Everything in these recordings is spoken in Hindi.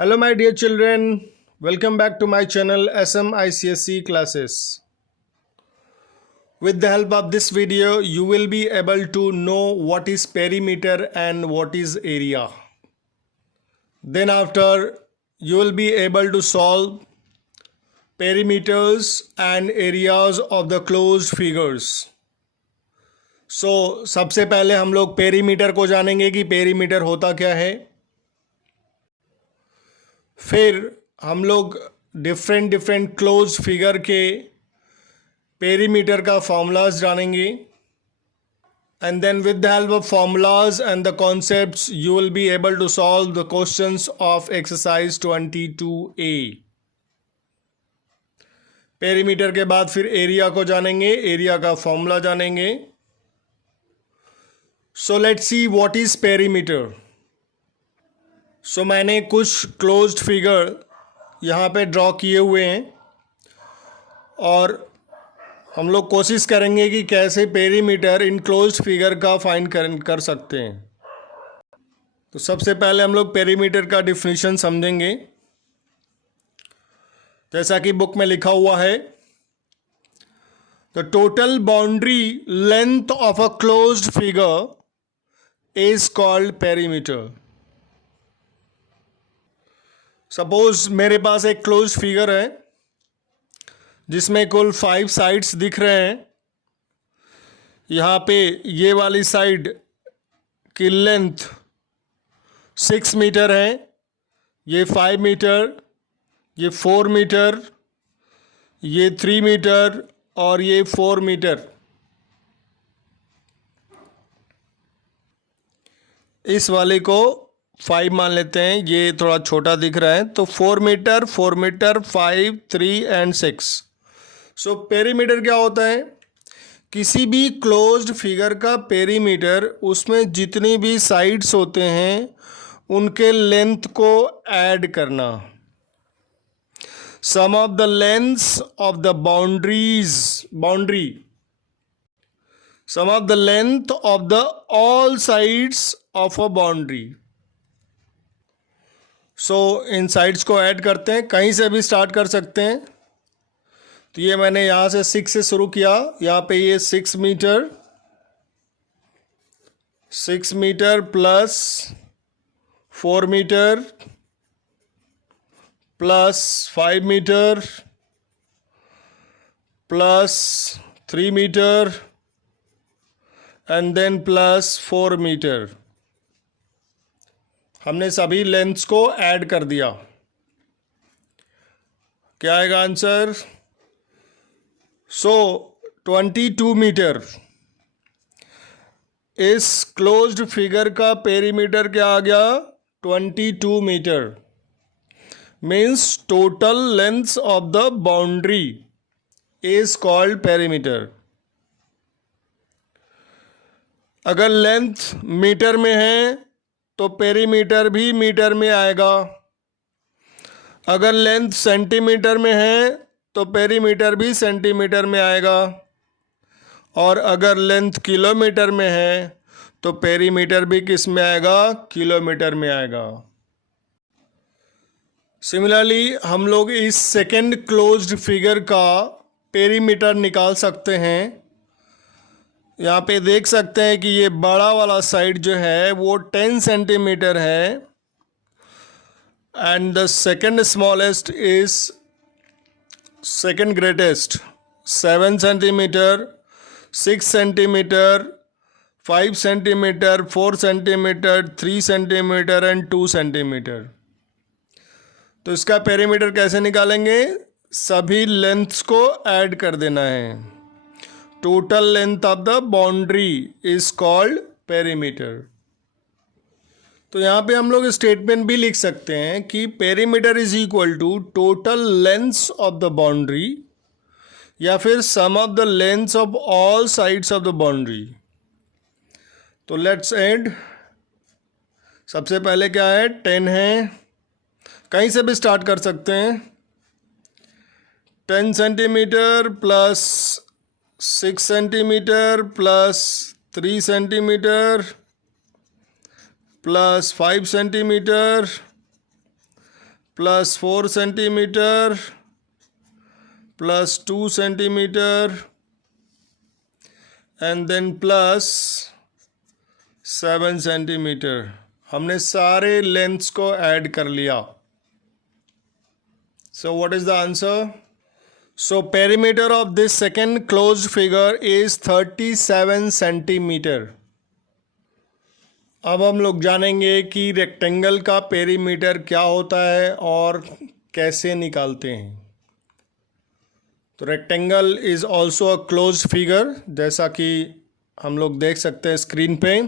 Hello, my dear children. Welcome back to my channel SMICSE classes. With the help of this video, you will be able to know what is perimeter and what is area. Then after, you will be able to solve perimeters and areas of the closed figures. So, सबसे पहले हम लोग perimeter को जानेंगे कि perimeter होता क्या है. फिर हम लोग डिफरेंट क्लोज फिगर के पेरीमीटर का फॉर्मूलाज जानेंगे and then with the help of formulas and the concepts you will be able to solve the questions of exercise 22A. Perimeter के बाद फिर एरिया को जानेंगे, एरिया का फॉर्मूला जानेंगे. So let's see what is perimeter. So मैंने कुछ क्लोज्ड फिगर यहाँ पे ड्रॉ किए हुए हैं और हम लोग कोशिश करेंगे कि कैसे पेरीमीटर इन क्लोज्ड फिगर का फाइंड कर सकते हैं. तो सबसे पहले हम लोग पेरीमीटर का डिफिनीशन समझेंगे. जैसा कि बुक में लिखा हुआ है, the total boundary length of a closed figure is called perimeter. Suppose मेरे पास एक क्लोज फिगर है जिसमें कुल 5 साइड्स दिख रहे हैं. यहाँ पे ये वाली साइड की लेंथ 6 मीटर है, ये 5 मीटर, ये 4 मीटर, ये 3 मीटर और ये 4 मीटर. इस वाले को 5 मान लेते हैं, ये थोड़ा छोटा दिख रहा है. तो 4 metre, 4 metre, 5, 3 and 6. So perimeter क्या होता है? किसी भी क्लोज्ड फिगर का पेरीमीटर उसमें जितनी भी साइड्स होते हैं उनके लेंथ को ऐड करना. Sum of the lengths of the boundary sum of the length of the all sides of a boundary. So इन साइड्स को ऐड करते हैं, कहीं से भी स्टार्ट कर सकते हैं. तो ये मैंने यहाँ से 6 से शुरू किया. यहाँ पे ये 6 metre plus 4 metre plus 5 metre plus 3 metre and then plus 4 metre. हमने सभी लेंथ्स को ऐड कर दिया. क्या आएगा आंसर? So 22 metre. इस क्लोज्ड फिगर का पेरीमीटर क्या आ गया? 22 metre. Means total length of the boundary is called perimeter. अगर लेंथ मीटर में है तो पेरीमीटर भी मीटर में आएगा. अगर लेंथ सेंटीमीटर में है तो पेरीमीटर भी सेंटीमीटर में आएगा. और अगर लेंथ किलोमीटर में है तो पेरीमीटर भी किस में आएगा? किलोमीटर में आएगा. सिमिलरली हम लोग इस सेकेंड क्लोज्ड फिगर का पेरीमीटर निकाल सकते हैं. यहाँ पे देख सकते हैं कि ये बड़ा वाला साइड जो है वो 10 सेंटीमीटर है and the second smallest is second greatest 7 centimetre, 6 centimetre, 5 centimetre, 4 centimetre, 3 centimetre and 2 centimetre. तो इसका पेरीमीटर कैसे निकालेंगे? सभी लेंथ्स को ऐड कर देना है. Total length of the boundary is called perimeter. तो यहाँ पे हम लोग स्टेटमेंट भी लिख सकते हैं कि perimeter is equal to total lengths of the boundary या फिर sum of the lengths of all sides of the boundary. तो लेट्स ऐड. सबसे पहले क्या है? 10 है. कहीं से भी स्टार्ट कर सकते हैं. 10 centimetre plus 6 centimetre plus 3 centimetre plus 5 centimetre plus 4 centimetre plus 2 centimetre and then plus 7 centimetre. हमने सारे लेंथ्स को ऐड कर लिया। So what is the answer? So perimeter of this second closed figure is 37 centimetre. अब हम लोग जानेंगे कि रेक्टेंगल का पेरीमीटर क्या होता है और कैसे निकालते हैं। तो rectangle is also a closed figure, जैसा कि हम लोग देख सकते हैं स्क्रीन पे।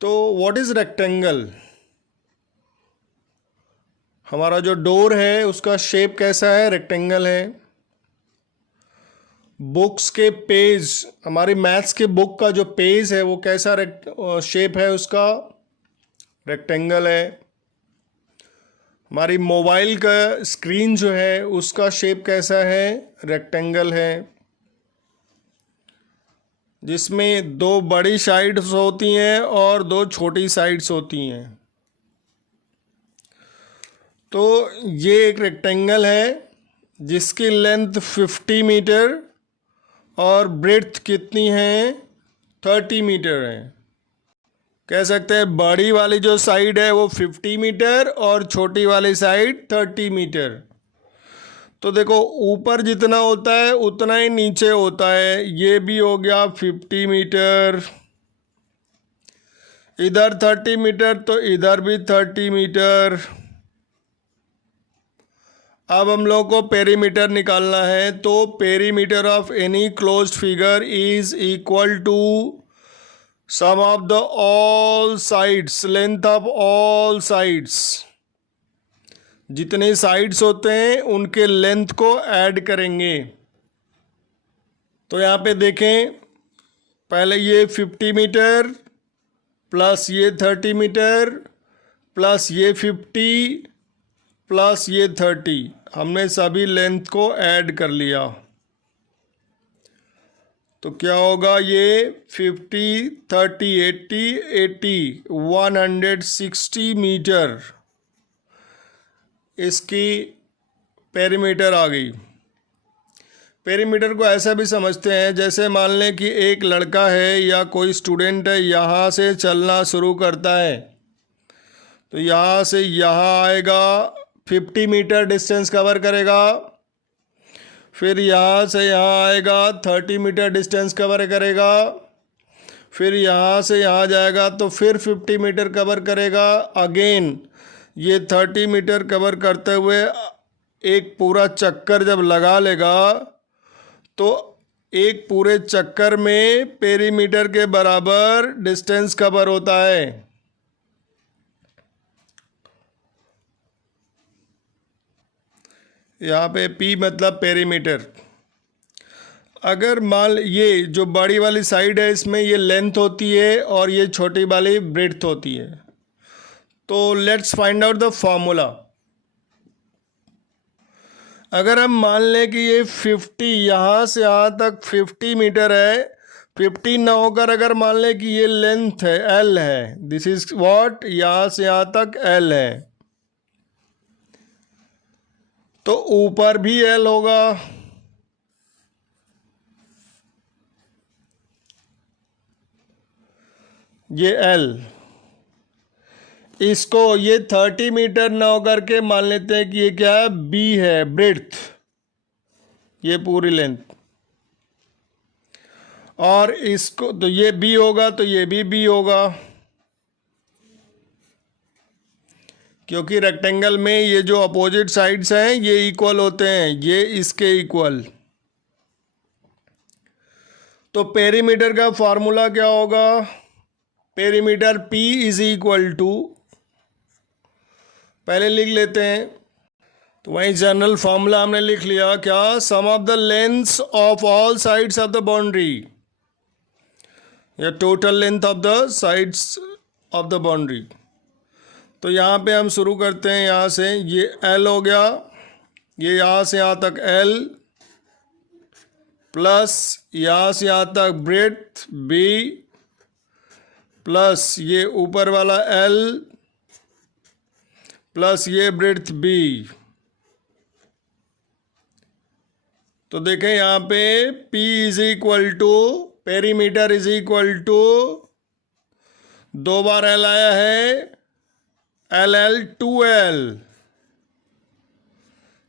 तो व्हाट इज रेक्टेंगल? हमारा जो डोर है उसका शेप कैसा है? रेक्टेंगल है। बुक्स के पेज, हमारी मैथ्स के बुक का जो पेज है वो कैसा शेप है उसका? रेक्टेंगल है। हमारी मोबाइल का स्क्रीन जो है उसका शेप कैसा है? रेक्टेंगल है, जिसमें 2 बड़ी साइड्स होती हैं और 2 छोटी साइड्स होती हैं। तो ये एक रेक्टेंगल है जिसकी लेंथ 50 मीटर और ब्रेड्थ कितनी है? 30 मीटर है। कह सकते हैं बड़ी वाली जो साइड है वो 50 मीटर और छोटी वाली साइड 30 मीटर। तो देखो ऊपर जितना होता है उतना ही नीचे होता है। ये भी हो गया 50 मीटर, इधर 30 मीटर तो इधर भी 30 मीटर। अब हम लोग को पेरीमीटर निकालना है। तो perimeter of any closed figure is equal to sum of the all sides, length of all sides. जितने साइड्स होते हैं उनके लेंथ को ऐड करेंगे। तो यहाँ पे देखें, पहले ये 50 मीटर प्लस ये 30 मीटर प्लस ये 50 प्लस ये 30, हमने सभी लेंथ को ऐड कर लिया। तो क्या होगा? ये 50 30 80 160 मीटर इसकी पेरीमीटर आ गई। पेरीमीटर को ऐसा भी समझते हैं, जैसे मान लें कि एक लड़का है या कोई स्टूडेंट है, यहाँ से चलना शुरू करता है तो यहाँ से यहाँ आएगा, 50 मीटर डिस्टेंस कवर करेगा। फिर यहाँ से यहाँ आएगा, 30 मीटर डिस्टेंस कवर करेगा। फिर यहाँ से यहाँ जाएगा तो फिर 50 मीटर कवर करेगा। अगेन ये 30 मीटर कवर करते हुए एक पूरा चक्कर जब लगा लेगा तो एक पूरे चक्कर में पेरीमीटर के बराबर डिस्टेंस कवर होता है। यहाँ पे P मतलब पेरीमीटर। अगर मान ये जो बड़ी वाली साइड है इसमें ये लेंथ होती है और ये छोटी वाली ब्रेड्थ होती है। तो let's find out the formula. अगर हम मान लें कि ये 50 यहाँ से यहाँ तक 50 मीटर है, 50 ना होकर अगर मान लें कि ये लेंथ है L है, दिस इज व्हाट, यहाँ से यहाँ तक L है, तो ऊपर भी L होगा। ये L, इसको ये 30 मीटर ना होकर के मान लेते हैं कि ये क्या है? B है, ब्रेड्थ, ये पूरी लेंथ। और इसको तो ये B होगा तो ये भी B होगा, क्योंकि रेक्टेंगल में ये जो अपोजिट साइड्स हैं ये इक्वल होते हैं, ये इसके इक्वल। तो पेरीमीटर का फॉर्मूला क्या होगा? Perimeter P is equal to, पहले लिख लेते हैं, तो वही जनरल फॉर्मूला हमने लिख लिया, क्या? Sum of the lengths of all sides of the boundary, या total length of the sides of the boundary. तो यहाँ पे हम शुरू करते हैं, यहाँ से ये L हो गया, ये यहाँ से यहाँ तक L प्लस यहाँ से यहाँ तक ब्रेड्थ B प्लस ये ऊपर वाला L प्लस ये ब्रेड्थ बी। तो देखें यहाँ पे P is equal to perimeter is equal to 2 बार L आया है, LL 2L,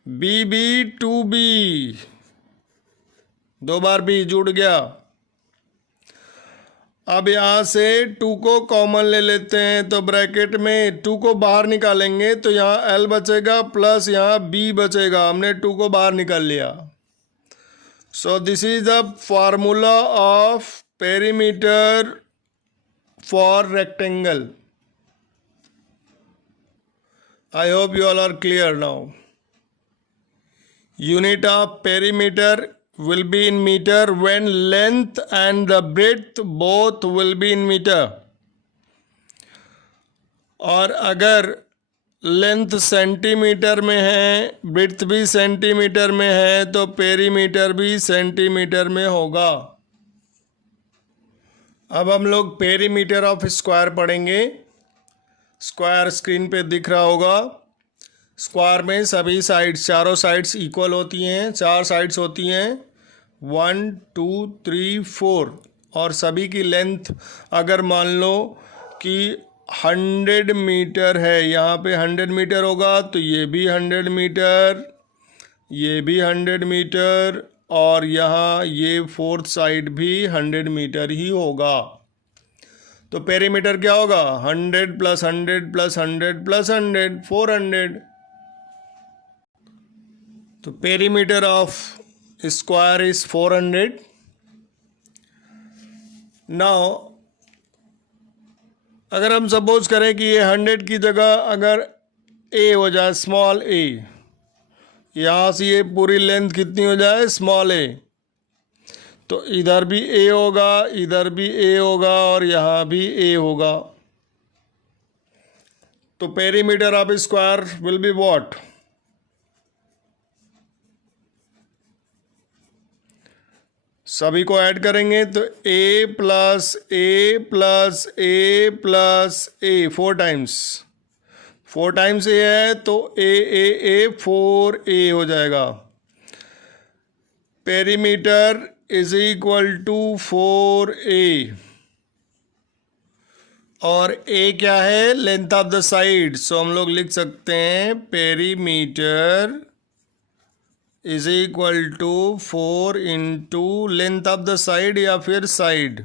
BB 2B, 2 बार B जुड़ गया। अब यहाँ से 2 को कॉमन ले लेते हैं, तो ब्रैकेट में 2 को बाहर निकालेंगे तो यहाँ L बचेगा प्लस यहाँ B बचेगा। हमने 2 को बाहर निकाल लिया। So this is the formula of perimeter for rectangle. I hope you all are clear now. Unit of perimeter will be in meter when length and the breadth both will be in meter. और अगर लेंथ सेंटीमीटर में है, ब्रेड्थ भी सेंटीमीटर में है, तो पेरीमीटर भी सेंटीमीटर में होगा। अब हम लोग पेरीमीटर ऑफ स्क्वायर पढ़ेंगे। स्क्वायर स्क्रीन पे दिख रहा होगा। स्क्वायर में सभी साइड्स, चारों साइड्स इक्वल होती हैं। 4 साइड्स होती हैं, 1 2 3 4, और सभी की लेंथ अगर मान लो कि 100 मीटर है, यहाँ पे 100 मीटर होगा तो ये भी 100 मीटर, ये भी 100 मीटर, और यहाँ ये 4th साइड भी 100 मीटर ही होगा। तो पेरीमीटर क्या होगा? 100 प्लस 100 प्लस 100 प्लस 100, 400। तो perimeter of square is 400। Now अगर हम सपोज करें कि ये 100 की जगह अगर ए हो जाए, स्मॉल ए, यहाँ से ये पूरी लेंथ कितनी हो जाए? स्मॉल ए, तो इधर भी ए होगा, इधर भी ए होगा, और यहाँ भी ए होगा। तो perimeter of square will be what? सभी को ऐड करेंगे तो ए प्लस ए प्लस ए प्लस ए, 4 टाइम्स, 4 टाइम्स ए है तो ए 4 ए हो जाएगा। Perimeter is equal to 4a, और a क्या है? Length of the side. So हम लोग लिख सकते हैं perimeter is equal to 4 into length of the side, या फिर साइड।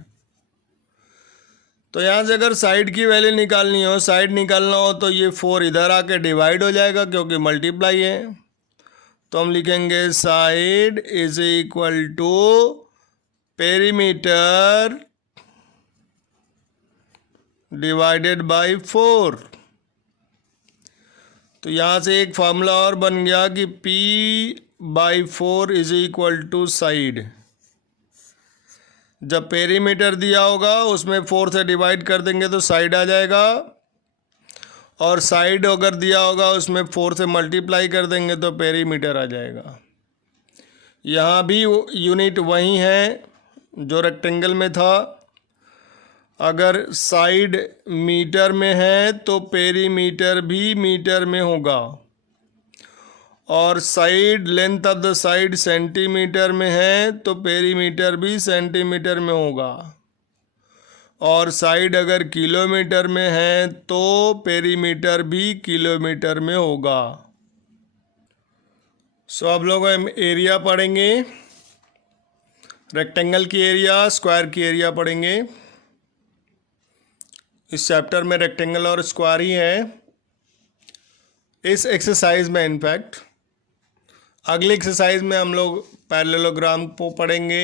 तो यहाँ से अगर साइड की वैल्यू निकालनी हो, साइड निकालना हो, तो ये 4 इधर आके डिवाइड हो जाएगा क्योंकि मल्टीप्लाई है। तो हम लिखेंगे side is equal to perimeter divided by 4। तो यहाँ से एक फार्मूला और बन गया कि P/4 is equal to side. जब पेरीमीटर दिया होगा उसमें 4 से डिवाइड कर देंगे तो साइड आ जाएगा, और साइड अगर दिया होगा उसमें 4 से मल्टीप्लाई कर देंगे तो पेरीमीटर आ जाएगा। यहाँ भी यूनिट वही है जो रेक्टेंगल में था। अगर साइड मीटर में है तो पेरीमीटर भी मीटर में होगा, और side length of the side centimetre में है तो पेरीमीटर भी सेंटीमीटर में होगा, और साइड अगर किलोमीटर में है तो पेरीमीटर भी किलोमीटर में होगा। सो अब लोग हम एरिया पढ़ेंगे। रेक्टेंगल की एरिया, स्क्वायर की एरिया पढ़ेंगे। इस चैप्टर में रेक्टेंगल और स्क्वायर ही है इस एक्सरसाइज में। इनफैक्ट अगली एक्सरसाइज में हम लोग पैरेललोग्राम को पढ़ेंगे,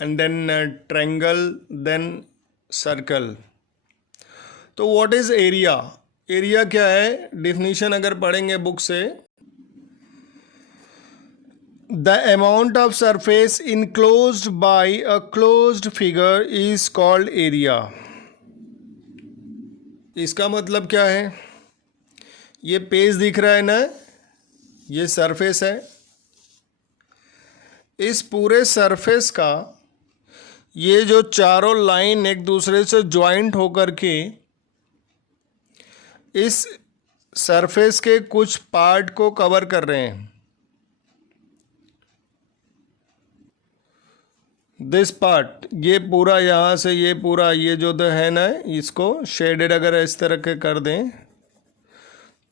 and then triangle, then circle. तो व्हाट इज एरिया? एरिया क्या है? डिफिनीशन अगर पढ़ेंगे बुक से, the amount of surface enclosed by a closed figure is called area। इसका मतलब क्या है? ये पेज दिख रहा है ना, ये सरफेस है। इस पूरे सरफेस का ये जो चारों लाइन एक दूसरे से ज्वाइंट होकर के इस सरफेस के कुछ पार्ट को कवर कर रहे हैं। दिस पार्ट, ये पूरा यहाँ से ये पूरा ये जो है ना, इसको शेडेड अगर इस तरह के कर दें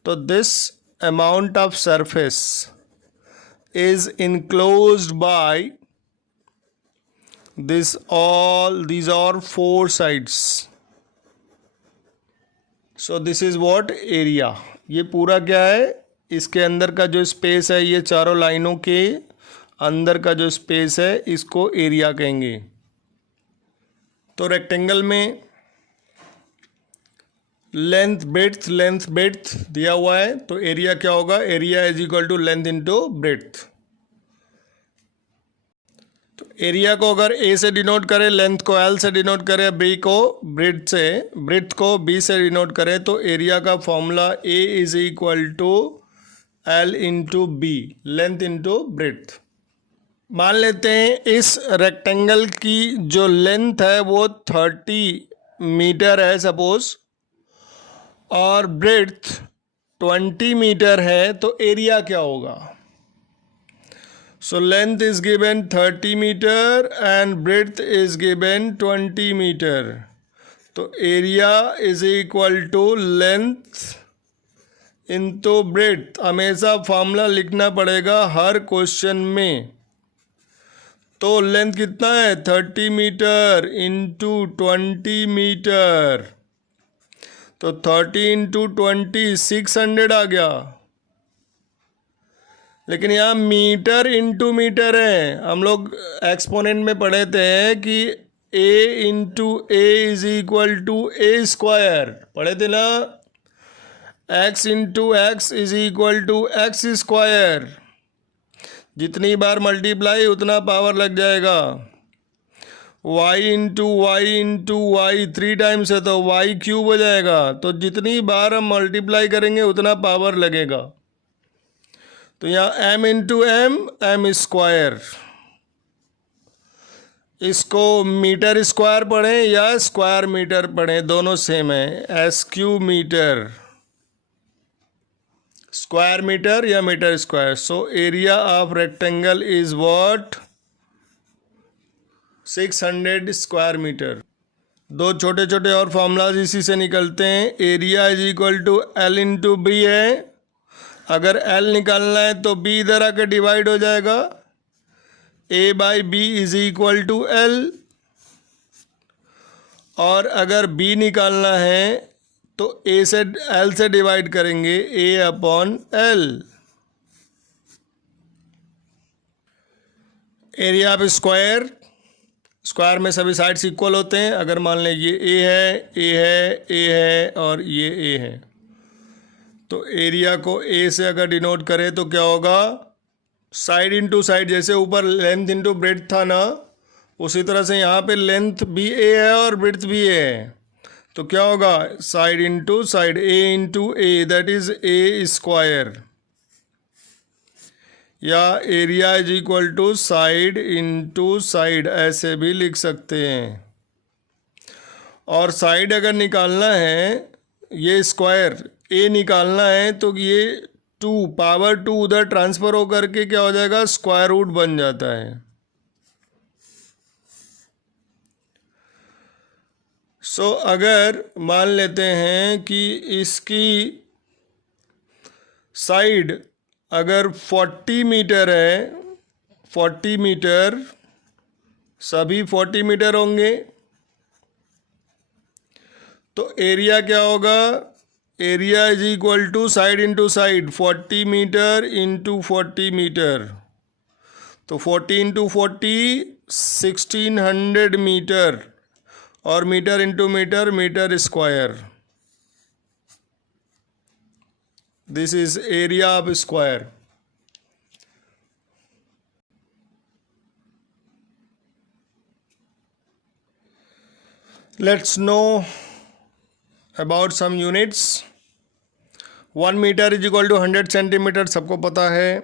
तो this amount of surface is enclosed bye these are four sides. So this is what area. ये पूरा क्या है, इसके अंदर का जो स्पेस है, ये चारों लाइनों के अंदर का जो स्पेस है इसको एरिया कहेंगे। तो रेक्टेंगल में लेंथ ब्रेड्थ दिया हुआ है, तो एरिया क्या होगा, area is equal to length into breadth. तो एरिया को अगर ए से डिनोट करें, लेंथ को एल से डिनोट करें, बी को ब्रेड्थ को बी से डिनोट करें, तो एरिया का formula A is equal to L into B, length into breadth. मान लेते हैं इस रेक्टेंगल की जो लेंथ है वो 30 मीटर है सपोज, और ब्रेड्थ 20 मीटर है, तो एरिया क्या होगा। So length is given 30 meter and breadth is given 20 meter. तो area is equal to length into breadth। हमेशा फॉर्मूला लिखना पड़ेगा हर क्वेश्चन में। तो लेंथ कितना है, 30 मीटर इंटू 20 मीटर, तो 30 इंटू 20 600 आ गया। लेकिन यहाँ मीटर इंटू मीटर है। हम लोग एक्सपोनेंट में पढ़े थे कि a into A is equal to A square, पढ़े थे ना। x into X is equal to X square, जितनी बार मल्टीप्लाई उतना पावर लग जाएगा। y इंटू वाई 3 टाइम्स है तो y क्यूब हो जाएगा, तो जितनी बार हम मल्टीप्लाई करेंगे उतना पावर लगेगा। तो यहाँ m इंटू एम स्क्वायर, इसको मीटर स्क्वायर पढ़ें या स्क्वायर मीटर पढ़ें, दोनों सेम है। S Q metre, square metre या metre square. So area of rectangle is what, 600 square metre. दो छोटे छोटे और फॉर्मूलाज इसी से निकलते हैं। Area is equal to L into B है, अगर L निकालना है तो B इधर आकर डिवाइड हो जाएगा, A by B is equal to L, और अगर B निकालना है तो A से L से डिवाइड करेंगे, A upon L। Area of square, square में सभी साइड्स इक्वल होते हैं। अगर मान लें ये A है और ये A है, तो एरिया को A से अगर डिनोट करें तो क्या होगा, साइड इंटू साइड, जैसे ऊपर लेंथ इंटू ब्रेड्थ था ना, उसी तरह से यहाँ पे लेंथ भी A है और ब्रेड्थ भी A है, तो क्या होगा, side into side, A into A, that is A square. या area is equal to side into side, ऐसे भी लिख सकते हैं। और साइड अगर निकालना है, ये स्क्वायर A निकालना है, तो ये 2 पावर 2 उधर ट्रांसफ़र होकर के क्या हो जाएगा, स्क्वायर रूट बन जाता है। सो अगर मान लेते हैं कि इसकी साइड अगर 40 मीटर है, 40 मीटर, सभी 40 मीटर होंगे, तो एरिया क्या होगा, area is equal to side into side, 40 metre into 40 metre, तो 40 इंटू 40 1600 मीटर, और metre into metre, metre square. This is area of square. Let's know about some units. 1 metre is equal to 100 centimetre, सबको पता है।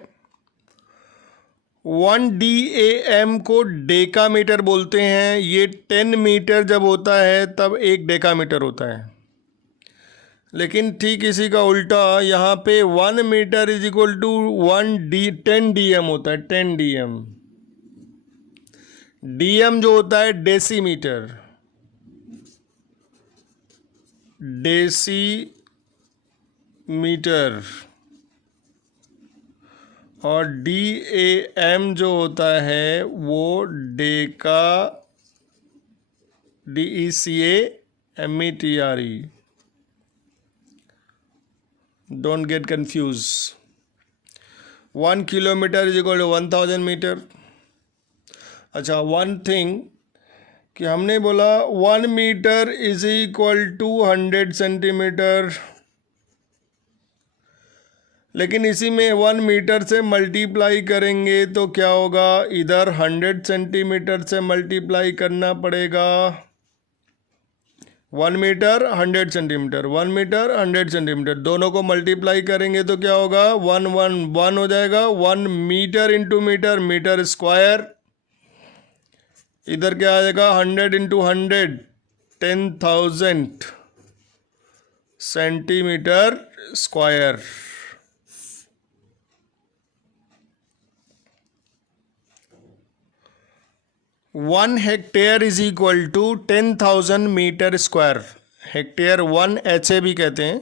1 DAM को डेकामीटर बोलते हैं। ये 10 मीटर जब होता है तब 1 डेकामीटर होता है। लेकिन ठीक इसी का उल्टा यहाँ पे 1 metre is equal to 10 DM होता है, 10 DM। DM जो होता है डेसीमीटर, डेसीमीटर, और DAM जो होता है वो deca, DECAMETRE। Don't get confuse. 1 kilometre is equal to 1000 metre. अच्छा, वन थिंग कि हमने बोला 1 metre is equal to 100 centimetre, लेकिन इसी में 1 मीटर से मल्टीप्लाई करेंगे तो क्या होगा, इधर 100 सेंटीमीटर से मल्टीप्लाई करना पड़ेगा। 1 मीटर 100 सेंटीमीटर, 1 मीटर 100 सेंटीमीटर, दोनों को मल्टीप्लाई करेंगे तो क्या होगा, 1 1 1 हो जाएगा। 1 metre into metre, metre square. इधर क्या आ जाएगा, 100 into 100, 10,000 centimetre square. One hectare is equal to 10,000 metre square. Hectare 1 HA भी कहते हैं,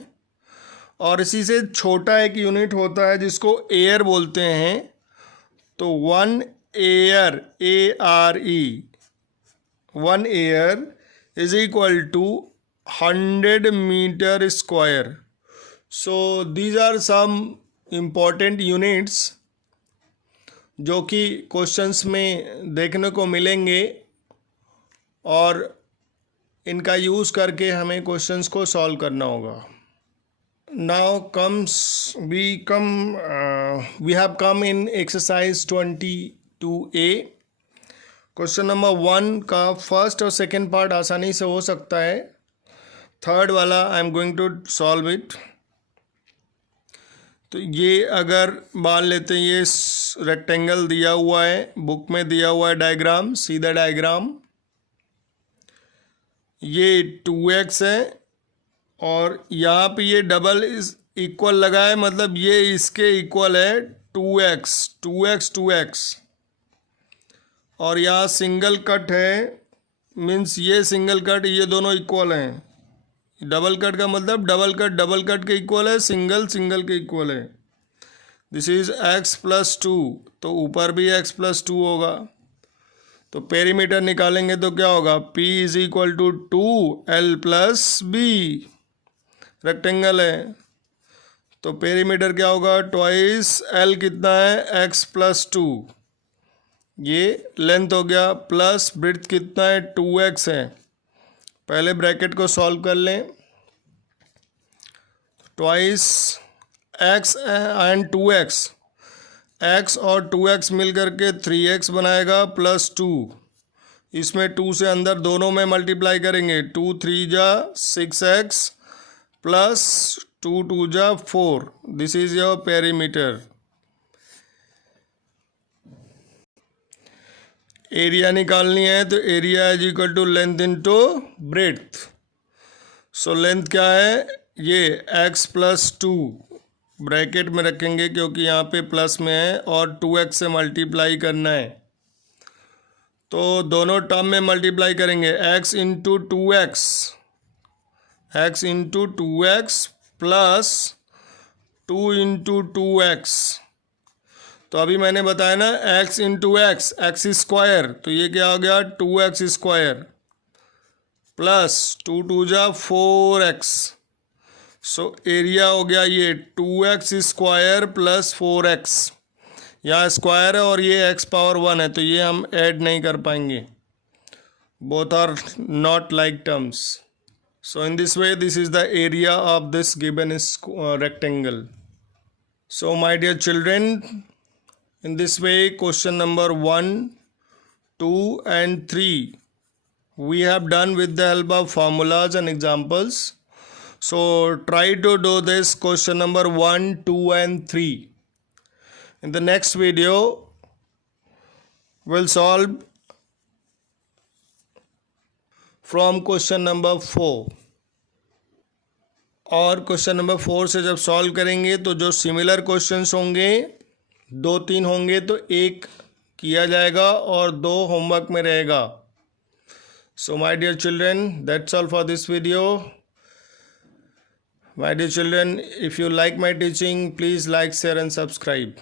और इसी से छोटा एक यूनिट होता है जिसको एयर बोलते हैं। तो 1 are, ARE, 1 are is equal to 100 metre square. So these are some important units जो कि क्वेश्चंस में देखने को मिलेंगे, और इनका यूज़ करके हमें क्वेश्चंस को सॉल्व करना होगा। Now we have come in exercise 22A। Question number 1 का फर्स्ट और सेकंड पार्ट आसानी से हो सकता है, थर्ड वाला I am going to solve it. तो ये अगर मान लेते हैं ये रेक्टेंगल दिया हुआ है, बुक में दिया हुआ है डायग्राम, सीधा डायग्राम, ये 2x है और यहाँ पे ये डबल इज इक्वल लगा है, मतलब ये इसके इक्वल है 2x 2x 2x, और यहाँ सिंगल कट है, मीन्स ये सिंगल कट, ये दोनों इक्वल हैं। डबल कट का मतलब डबल कट के इक्वल है, सिंगल सिंगल के इक्वल है। दिस इज x प्लस 2, तो ऊपर भी x प्लस 2 होगा। तो पेरीमीटर निकालेंगे तो क्या होगा, P is equal to 2L plus B. Rectangle है तो पेरीमीटर क्या होगा, ट्वाइस L कितना है, x प्लस 2, ये लेंथ हो गया, प्लस ब्रेड्थ कितना है, 2x है। पहले ब्रैकेट को सॉल्व कर लें, twice x and 2x, x और 2x मिल करके 3x बनाएगा प्लस 2। इसमें 2 से अंदर दोनों में मल्टीप्लाई करेंगे, 2 3 जा 6x प्लस 2 2 जा 4। This is your perimeter. Area निकालनी है तो area is equal to length into breadth. So length क्या है, ये x प्लस 2 ब्रैकेट में रखेंगे क्योंकि यहाँ पे प्लस में है, और 2x से मल्टीप्लाई करना है तो दोनों टर्म में मल्टीप्लाई करेंगे, x into 2x, x into 2x plus 2 into 2x। तो अभी मैंने बताया ना x इंटू एक्स स्क्वायर, तो ये क्या हो गया 2x स्क्वायर प्लस 2 2 जा 4x। सो एरिया हो गया ये 2x स्क्वायर प्लस 4x। यहाँ स्क्वायर है और ये x पावर 1 है, तो ये हम ऐड नहीं कर पाएंगे, both are not like terms. So in this way this is the area of this given rectangle. So my dear children, in this way question number 1, 2 and 3 we have done with the help of formulas and examples. So try to do this question number 1, 2 and 3. In the next video we'll solve from question number 4. और क्वेश्चन नंबर 4 से जब सॉल्व करेंगे तो जो सिमिलर क्वेश्चंस होंगे 2-3 होंगे तो एक किया जाएगा और 2 होमवर्क में रहेगा. So my dear children, that's all for this video. My dear children, if you like my teaching, please like, share and subscribe.